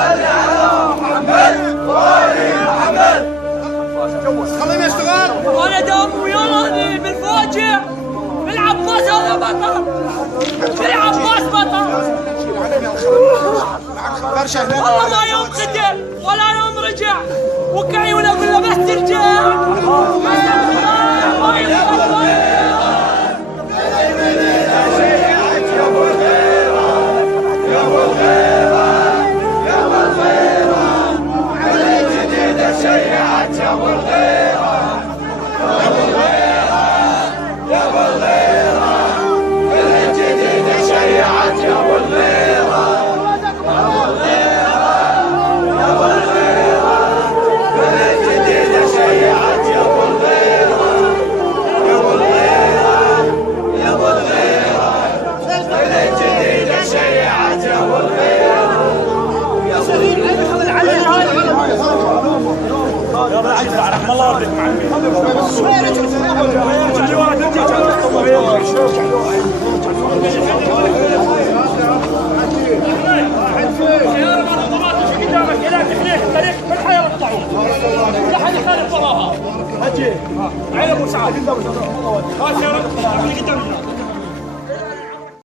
صل على محمد وآل محمد. خلينا نشتغل. وانا دام ويانا بالفوجع بالعباس هذا بطل. بالعباس بطل. والله ما يوم قتل ولا يوم رجع وكعيونه اقول له بس ترجع. ما يبغى رحم الله والديك معلمين. سيارة منظمات مش قدامك هناك هناك الطريق من حياة الطاعون. لا حد يخالف وراها. هجي. عين ابو سعد. هاي سيارة قدامنا.